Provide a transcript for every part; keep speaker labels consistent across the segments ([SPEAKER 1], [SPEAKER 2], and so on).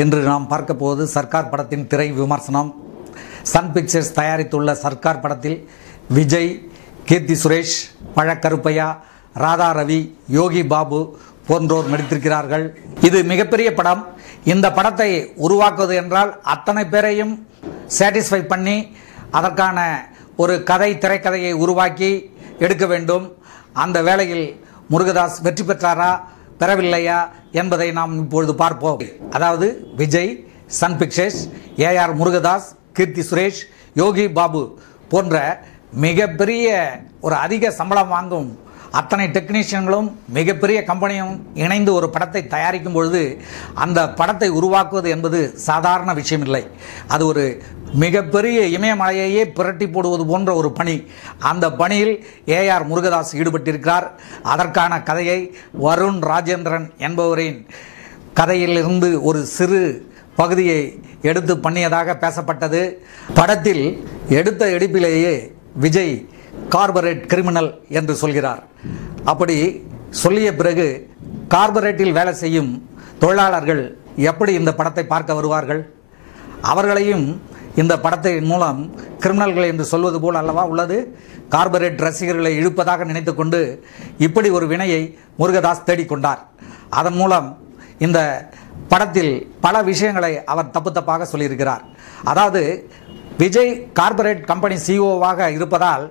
[SPEAKER 1] இன்று நாம் பார்க்க போவது சர்க்கார் படத்தின் திரை விமர்சனம். சன் பிக்சர்ஸ் தயாரித்துள்ள சர்க்கார் படத்தில் விஜய் கீர்த்தி சுரேஷ் பழக்கருப்பையா ராதா ரவி யோகி பாபு போன்றோர் நடித்திருக்கிறார்கள். இது மிகப்பெரிய படம். இந்த படத்தை உருவாக்குவது என்றால் அத்தனை பேரையும் சாட்டிஸ்ஃபை பண்ணி அதற்கான ஒரு கதை திரைக்கதையை உருவாக்கி எடுக்க வேண்டும். அந்த வேளையில் முருகதாஸ் வெற்றி பெற்றாரா? பெறவில்லையா என்பதை நாம் இப்பொழுது பார்ப்போம். அதாவது Vijay Sun Pictures AR Murugadoss Keerthy Suresh Yogi Babu போன்ற மிகப்பெரிய ஒரு அதிக சம்பளம் வாங்கும் அத்தனை டெக்னீஷியன்களும் மிகப்பெரிய கம்பெனியும் இணைந்து ஒரு படத்தை தயாரிக்கும் பொழுது அந்த படத்தை உருவாக்குவது என்பது சாதாரண விஷயம் இல்லை அது ஒரு மிகப்பெரிய இமயமலையையே புரட்டி போடுவது போன்ற ஒரு பணி. அந்த பணியில் ஏஆர் முருகதாஸ் ஈடுபட்டிருக்கிறார். அதற்கான கதையை வருண் ராஜேந்திரன் என்பவரின் கதையிலிருந்து ஒரு சிறு பகுதியை எடுத்து பண்ணியதாக பேசப்பட்டது. படத்தில் எடுத்த எடுப்பிலேயே விஜய் கார்பரேட் கிரிமினல் என்று சொல்கிறார். அப்படி சொல்லிய பிறகு கார்பரேட்டில் வேலை செய்யும் தொழிலாளர்கள் எப்படி இந்த படத்தை பார்க்க வருவார்கள்? அவர்களையும் இந்த படத்தின் மூலம் கிரிமினல்கள் என்று சொல்வது போல் அல்லவா உள்ளது? கார்பரேட் ரசிகர்களை இழுப்பதாக நினைத்துக்கொண்டு இப்படி ஒரு வினையை முருகதாஸ் தேடிக்கொண்டார் அதன் மூலம் இந்த படத்தில் பல விஷயங்களை அவர் தப்பு தப்பாக சொல்லியிருக்கிறார். அதாவது விஜய் கார்பரேட் கம்பெனி சிஓவாக இருப்பதால்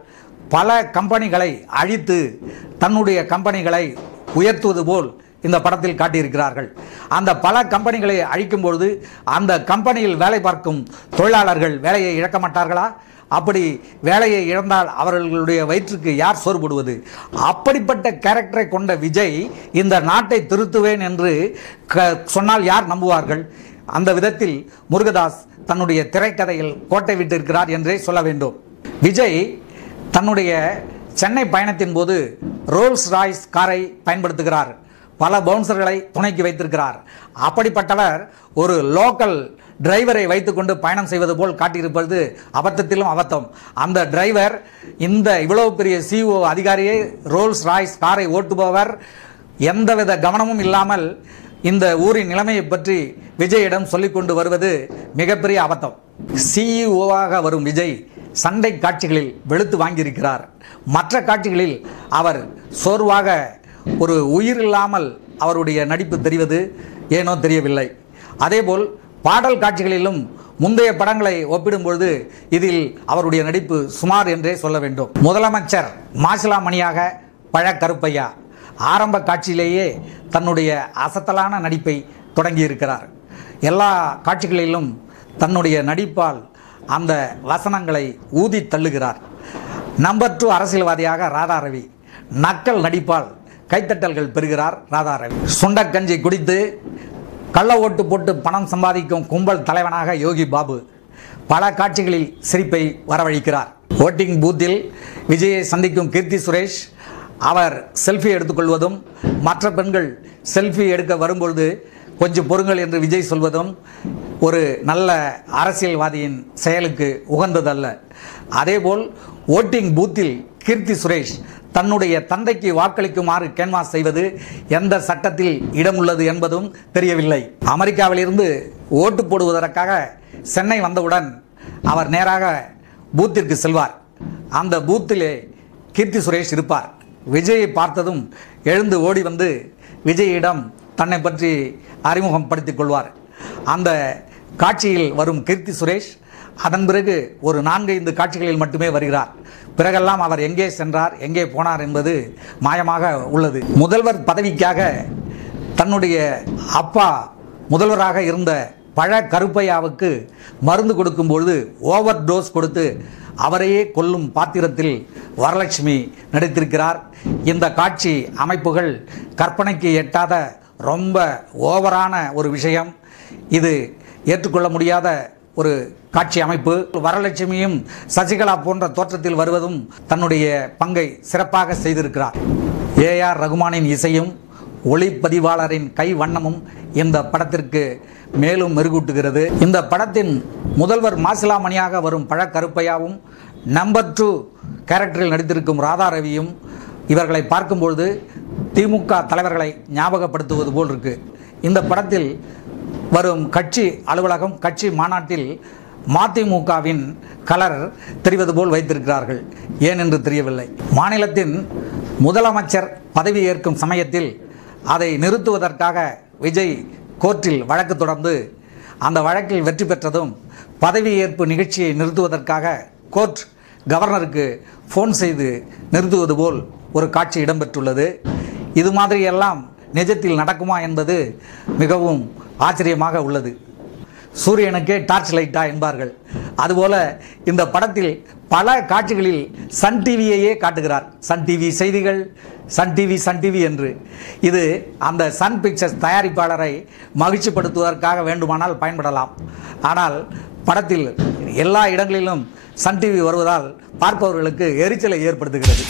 [SPEAKER 1] பல கம்பெனிகளை அழித்து தன்னுடைய கம்பெனிகளை உயர்த்துவது போல் இந்த படத்தில் காட்டியிருக்கிறார்கள். அந்த பல கம்பெனிகளை அழிக்கும் பொழுது அந்த கம்பெனியில் வேலை பார்க்கும் தொழிலாளர்கள் வேலையை இழக்க மாட்டார்களா? அப்படி வேலையை இழந்தால் அவர்களுடைய வயிற்றுக்கு யார் சோறுபடுவது அப்படிப்பட்ட கேரக்டரை கொண்ட விஜய் இந்த நாட்டை திருத்துவேன் என்று க- சொன்னால் யார் நம்புவார்கள்? அந்த விதத்தில் முருகதாஸ் தன்னுடைய திரைக்கதையில் கோட்டை விட்டிருக்கிறார் என்றே சொல்ல வேண்டும். விஜய் தன்னுடைய சென்னை பயணத்தின் போது ரோல்ஸ் ராய்ஸ் காரை பயன்படுத்துகிறார். பல பவுன்சர்களை துணைக்கு வைத்திருக்கிறார். அப்படிப்பட்டவர் ஒரு லோக்கல் டிரைவரை வைத்துக்கொண்டு பயணம் செய்வது போல் காட்டியிருப்பது அபத்தத்திலும் அபத்தம். அந்த டிரைவர் இந்த இவ்வளவு பெரிய சிஓ அதிகாரியை ரோல்ஸ் ராய்ஸ் காரை ஓட்டுபவர் எந்தவித கவனமும் இல்லாமல் இந்த ஊரின் நிலைமையை பற்றி விஜயிடம் சொல்லிக் கொண்டு வருவது மிகப்பெரிய அபத்தம். சிஇஓவாக வரும் விஜய் சண்டை காட்சிகளில் வெளுத்து வாங்கியிருக்கிறார். மற்ற காட்சிகளில் அவர் சோர்வாக ஒரு உயிர் இல்லாமல் அவருடைய நடிப்பு தெரிவது ஏனோ தெரியவில்லை. அதேபோல் பாடல் காட்சிகளிலும் முந்தைய படங்களை ஒப்பிடும்பொழுது இதில் அவருடைய நடிப்பு சுமார் என்றே சொல்ல வேண்டும். முதலமைச்சர் மாசிலாமணியாக பழக்கருப்பையா ஆரம்ப காட்சியிலேயே தன்னுடைய அசத்தலான நடிப்பை தொடங்கியிருக்கிறார். எல்லா காட்சிகளிலும் தன்னுடைய நடிப்பால் அந்த வசனங்களை ஊதி தள்ளுகிறார். நம்பர் டூ அரசியல்வாதியாக ராதாரவி. நக்கல் நடிப்பால் கைத்தட்டல்கள் பெறுகிறார் ராதாரவி. சுண்டக்கஞ்சி குடித்து கள்ள ஓட்டு போட்டு பணம் சம்பாதிக்கும் கும்பல் தலைவனாக யோகி பாபு பல காட்சிகளில் சிரிப்பை வரவழைக்கிறார். ஓட்டிங் பூத்தில் விஜயை சந்திக்கும் கீர்த்தி சுரேஷ் அவர் செல்ஃபி எடுத்துக்கொள்வதும் மற்ற பெண்கள் செல்ஃபி எடுக்க வரும்பொழுது கொஞ்சம் பொறுங்கள் என்று விஜய் சொல்வதும் ஒரு நல்ல அரசியல்வாதியின் செயலுக்கு உகந்ததல்ல. அதேபோல் ஓட்டிங் பூத்தில் கீர்த்தி சுரேஷ் தன்னுடைய தந்தைக்கு வாக்களிக்குமாறு கேன்வாஸ் செய்வது எந்த சட்டத்தில் இடம் உள்ளது என்பதும் தெரியவில்லை. அமெரிக்காவிலிருந்து ஓட்டு போடுவதற்காக சென்னை வந்தவுடன் அவர் நேராக பூத்திற்கு செல்வார். அந்த பூத்திலே கீர்த்தி சுரேஷ் இருப்பார். விஜயை பார்த்ததும் எழுந்து ஓடி வந்து விஜயிடம் தன்னை பற்றி அறிமுகம் படுத்திக் கொள்வார். அந்த காட்சியில் வரும் கீர்த்தி சுரேஷ் அதன் பிறகு ஒரு நான்கு ஐந்து காட்சிகளில் மட்டுமே வருகிறார். பிறகெல்லாம் அவர் எங்கே சென்றார் எங்கே போனார் என்பது மாயமாக உள்ளது. முதல்வர் பதவிக்காக தன்னுடைய அப்பா முதல்வராக இருந்த பழ கருப்பையாவுக்கு மருந்து கொடுக்கும்பொழுது ஓவர் டோஸ் கொடுத்து அவரையே கொல்லும் பாத்திரத்தில் வரலட்சுமி நடித்திருக்கிறார். இந்த காட்சி அமைப்புகள் கற்பனைக்கு எட்டாத ரொம்ப ஓவரான ஒரு விஷயம். இது ஏற்றுக்கொள்ள முடியாத ஒரு காட்சி அமைப்பு. வரலட்சுமியும் சசிகலா போன்ற தோற்றத்தில் வருவதும் தன்னுடைய பங்கை சிறப்பாக செய்திருக்கிறார். ஏஆர் ரகுமானின் இசையும் ஒளிப்பதிவாளரின் கை வண்ணமும் இந்த படத்திற்கு மேலும் மெருகூட்டுகிறது. இந்த படத்தின் முதல்வர் மாசிலாமணியாக வரும் பழக்கருப்பையாவும் நம்பர் டூ கேரக்டரில் நடித்திருக்கும் ராதா ரவியும் இவர்களை பார்க்கும்பொழுது திமுக தலைவர்களை ஞாபகப்படுத்துவது போல் இருக்கு. இந்த படத்தில் வரும் கட்சி அலுவலகம் கட்சி மாநாட்டில் மதிமுகவின் கலர் தெரிவது போல் வைத்திருக்கிறார்கள். ஏன் என்று தெரியவில்லை. மாநிலத்தின் முதலமைச்சர் பதவி ஏற்கும் சமயத்தில் அதை நிறுத்துவதற்காக விஜய் கோர்ட்டில் வழக்கு தொடர்ந்து அந்த வழக்கில் வெற்றி பெற்றதும் பதவியேற்பு நிகழ்ச்சியை நிறுத்துவதற்காக கோர்ட் கவர்னருக்கு ஃபோன் செய்து நிறுத்துவது போல் ஒரு காட்சி இடம்பெற்றுள்ளது. இது மாதிரியெல்லாம் நிஜத்தில் நடக்குமா என்பது மிகவும் ஆச்சரியமாக உள்ளது. சூரியனுக்கே டார்ச் லைட்டா என்பார்கள். அதுபோல இந்த படத்தில் பல காட்சிகளில் சன் டிவியையே காட்டுகிறார். சன் டிவி செய்திகள் சன் டிவி சன் டிவி என்று. இது அந்த சன் பிக்சர்ஸ் தயாரிப்பாளரை மகிழ்ச்சிப்படுத்துவதற்காக வேண்டுமானால் பயன்படலாம். ஆனால் படத்தில் எல்லா இடங்களிலும் சன் டிவி வருவதால் பார்ப்பவர்களுக்கு எரிச்சலை ஏற்படுத்துகிறது.